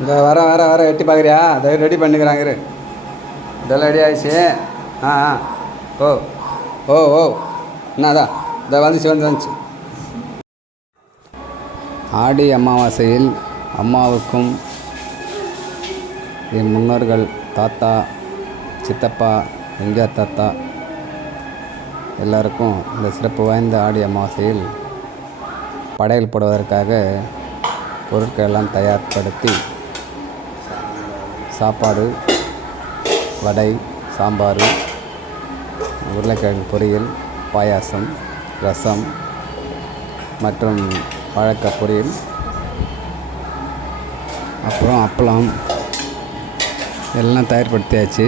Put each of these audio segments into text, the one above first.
இந்த வர வர வர எட்டி பார்க்குறியா அதை ரெடி பண்ணிக்கிறாங்க இதெல்லாம் ரெடி ஆயிடுச்சு. ஆ ஆ. ஓ ஓ ஓ. என்னதா? இந்த வந்துச்சு வந்து வந்துச்சு. ஆடி அமாவாசையில் அம்மாவுக்கும் என் முன்னோர்கள் தாத்தா சித்தப்பா எம்ஜிஆர் தாத்தா எல்லாருக்கும் இந்த சிறப்பு வாய்ந்த ஆடி அமாவாசையில் படையல் போடுவதற்காக பொருட்கள் எல்லாம் தயார்படுத்தி சாப்பாடு வடை சாம்பார் உருளைக்கிழங்கு பொரியல் பாயாசம் ரசம் மற்றும் வாழைக்காய் பொரியல். அப்புறம் அப்பளம். எல்லாம் தயார்படுத்தியாச்சு.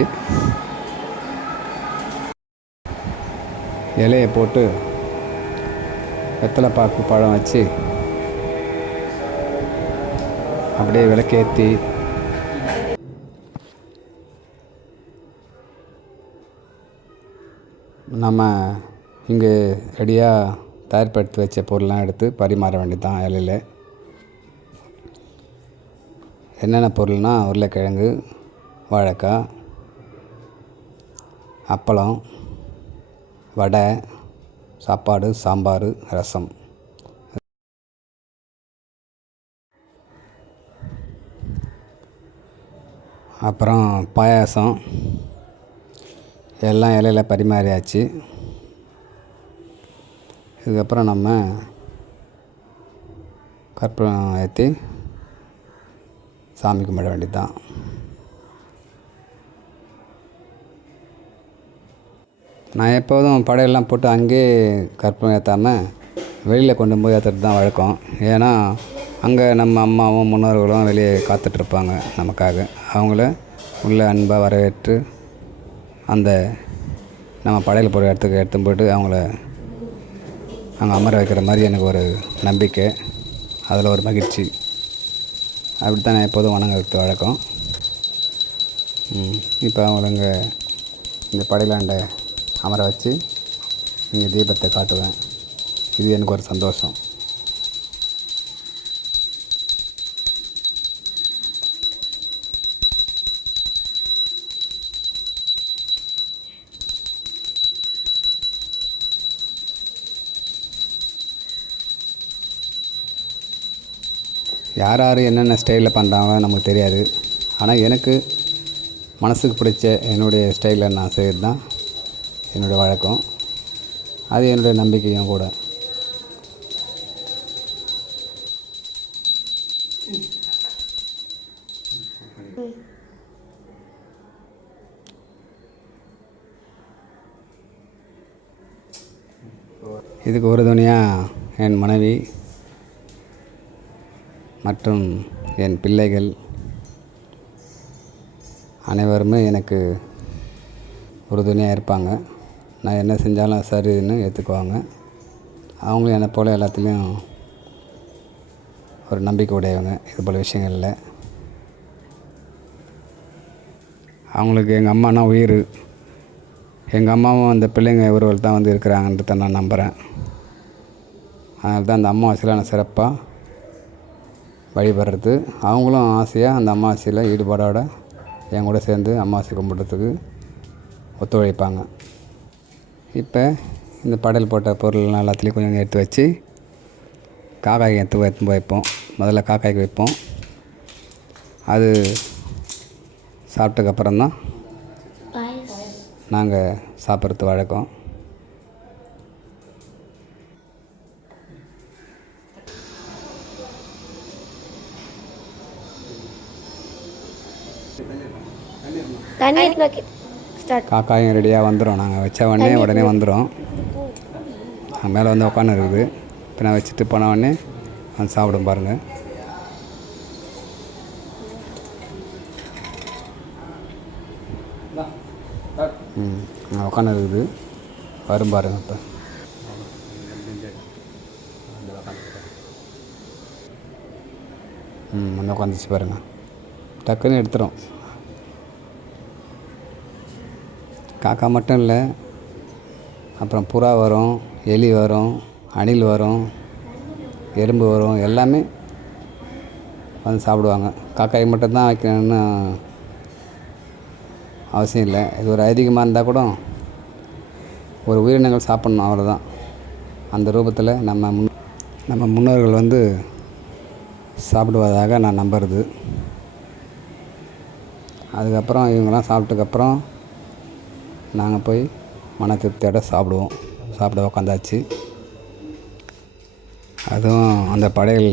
இலையை போட்டு வெத்தலை பாக்கு பழம் வச்சு அப்படியே விளக்கேற்றி நம்ம இங்கே ரெடியாக தயார்படுத்தி வச்ச பொருள்லாம் எடுத்து பரிமாற வேண்டியது தான் இலையில். என்னென்ன பொருள்னால் உருளைக்கிழங்கு வாழைக்காய் அப்பளம் வடை சாப்பாடு சாம்பார் ரசம். அப்புறம் பாயாசம். எல்லாம் இலையில பரிமாறியாச்சு. இதுக்கப்புறம் நம்ம கற்பூரம் ஏற்றி சாமி கும்பிட வேண்டியது தான் நான் எப்போதும் படையெல்லாம் போட்டு அங்கேயே கற்பூரம் ஏற்றாமல் வெளியில் கொண்டு போய் ஏற்றுறது தான் வழக்கம். ஏன்னா அங்கே நம்ம அம்மாவும் முன்னோர்களும் வெளியே காத்துட்ருப்பாங்க நமக்காக. அவங்கள உள்ள அன்பாக வரவேற்று அந்த நம்ம படையல் போகிற இடத்துக்கு எடுத்து போய்ட்டு அவங்கள அங்கே அமர வைக்கிற மாதிரி எனக்கு ஒரு நம்பிக்கை. அதில் ஒரு மகிழ்ச்சி. அப்படி தான் நான் எப்போதும் வணங்கிறது வழக்கம். இப்போ அவங்களுங்க இந்த படையிலாண்ட அமர வச்சு இங்கே தீபத்தை காட்டுவேன். இது எனக்கு ஒரு சந்தோஷம். யார் யார் என்னென்ன ஸ்டைலில் பண்ணுறாங்களோ நமக்கு தெரியாது. ஆனால் எனக்கு மனசுக்கு பிடிச்ச என்னுடைய ஸ்டைலில் நான் செய்கிறது தான் என்னுடைய வழக்கம். அது என்னுடைய நம்பிக்கையும் கூட. இதுக்கு ஒரு துணியாக என் மனைவி மற்றும் என் பிள்ளைகள் அனைவருமே எனக்கு உறுதுணையாக இருப்பாங்க. நான் என்ன செஞ்சாலும் சரின்னு ஏற்றுக்குவாங்க. அவங்களும் என்னை போல் எல்லாத்துலேயும் ஒரு நம்பிக்கை உடையவங்க. இது போல் விஷயங்களில். அவங்களுக்கு எங்கள் அம்மானா உயிர். எங்கள் அம்மாவும் அந்த பிள்ளைங்க ஒருவர் தான் வந்து இருக்கிறாங்கன்றத நான் நம்புகிறேன் அதனால தான் அந்த அமாவாசையில் நான் சிறப்பாக வழிபடுறது. அவங்களும் ஆசையாக அந்த அமாவாசையில் ஈடுபாடோட என் கூட சேர்ந்து அமாவாசை கும்பிட்றதுக்கு ஒத்துழைப்பாங்க. இப்போ இந்த படையல் போட்ட பொருள் எல்லாத்துலேயும் கொஞ்சம் எடுத்து வச்சு காக்காய்க்கு எடுத்து எடுத்து வைப்போம். முதல்ல காக்காய்க்கு வைப்போம். அது சாப்பிட்டதுக்கப்புறம் தான் நாங்கள் சாப்பிட்றது வழக்கம். எடுத்து ஸ்டார்ட் காக்காயும் ரெடியாக வந்துடும் நாங்கள் வச்ச உடனே உடனே வந்துடும் மேலே வந்து உட்காந்து இருக்குது இப்போ நான் வச்சுட்டு போன உடனே வந்து சாப்பிடும் பாருங்கள் ம் உட்காந்து இருக்குது வரும் பாருங்க இப்போ. ம் வந்து உட்காந்துச்சு பாருங்க. டக்குன்னு எடுத்துரும். காக்கா மட்டும் இல்லை. அப்புறம் புறா வரும் எலி வரும் அணில் வரும் எறும்பு வரும் எல்லாமே வந்து சாப்பிடுவாங்க. காக்காய் மட்டும்தான் வைக்கணும்னு அவசியம் இல்லை. இது ஒரு ஐதீகமாக இருந்தால் கூட ஒரு உயிரினங்கள் சாப்பிட்ணும் அவ்வளோதான் அந்த ரூபத்தில் நம்ம முன் நம்ம முன்னோர்கள் வந்து சாப்பிடுவதாக நான் நம்புறது. அதுக்கப்புறம் இவங்கெல்லாம் சாப்பிட்டதுக்கப்புறம் நாங்கள் போய் மன திருப்தியோட சாப்பிடுவோம். சாப்பிட உக்காந்தாச்சு. அதுவும் அந்த படையல்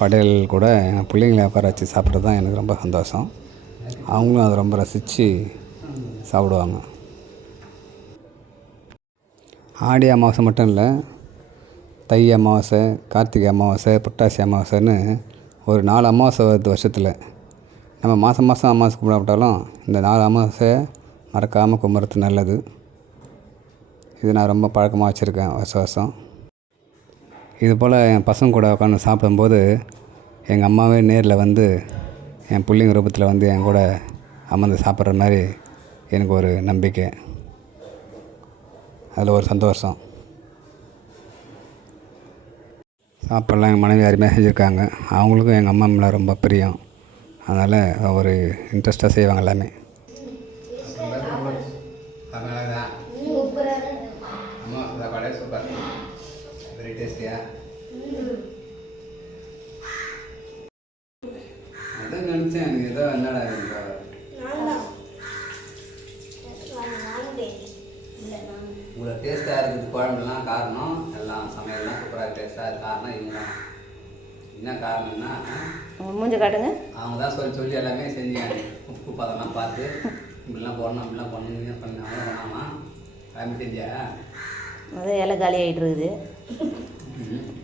படையல் கூட எங்கள் பிள்ளைங்களை உட்கார வச்சு சாப்பிட்றது தான் எனக்கு ரொம்ப சந்தோஷம். அவங்களும் அதை ரொம்ப ரசித்து சாப்பிடுவாங்க. ஆடி அமாவாசை மட்டும் இல்லை தை அமாவாசை கார்த்திகை அமாவாசை புட்டாசி அமாவாசைன்னு ஒரு நாலு அமாவாசை வருது வருஷத்தில். நம்ம மாதம் மாதம் அமாவாசை கும்பிடாவிட்டாலும் இந்த நாலு அமாவாசை மறக்காமல் கும்பிட்றது நல்லது. இது நான் ரொம்ப பழக்கமாக வச்சுருக்கேன் வருஷம் வருஷம் இது போல் என் பசங்க கூட உட்காந்து சாப்பிடும்போது எங்கள் அம்மாவே நேரில் வந்து என் பிள்ளைங்க ரூபத்தில் வந்து என் கூட அமர்ந்து சாப்பிட்ற மாதிரி எனக்கு ஒரு நம்பிக்கை. அதில் ஒரு சந்தோஷம். சாப்பாடெல்லாம் எங்கள் மனைவி யாருமே செஞ்சுருக்காங்க. அவங்களுக்கும் எங்கள் அம்மா மேலே ரொம்ப பிரியம். அதனால் ஒரு இன்ட்ரெஸ்ட்டாக செய்வாங்க எல்லாமே. டேஸ்டியா அதான் நினச்சேன் ஏதோ என்னடா உங்களை டேஸ்ட்டாக இருக்குது குழம்புலாம் காரணம். எல்லாம் சமையல்லாம் சூப்பராக டேஸ்ட்டாக இருக்கு. காரணம் இவங்க தான் என்ன காரணம்னா மூஞ்ச காட்டுங்க. அவங்க தான் சொல்லி சொல்லி எல்லாமே செஞ்சாங்க. உப்பு பதம்லாம் பார்த்து இப்படிலாம் போடணும் அப்படிலாம் பண்ணணும் பண்ண அவங்க பண்ணாமா எல்லாமே செஞ்சியா அது இலை காலி ஆகிட்டு இருக்குது. Merci.